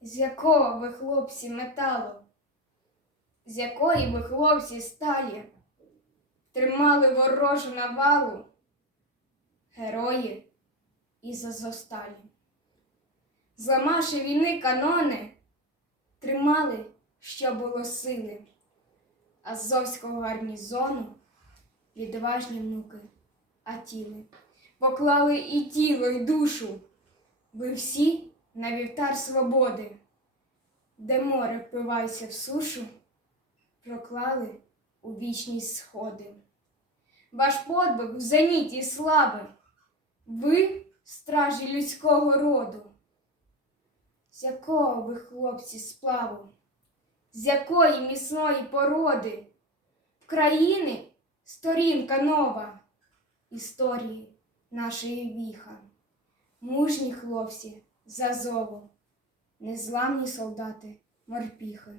З якого ви хлопці металу? З якої ви хлопці сталі? Тримали ворожу навалу? Герої із Азовсталі. Зламавши війни канони, тримали, що було сили. Азовського гарнізону відважні внуки Атіли. Поклали і тіло, і душу. Ви всі на вівтар свободи, де море впивається в сушу, проклали у вічність сходи. Ваш подвиг в зеніті слави, ви стражі людського роду. З якого ви, хлопці, сплаву, з якої міцної породи, в країни сторінка нова, історії нашої віха. Мужні хлопці з Азову, незламні солдати морпіхи.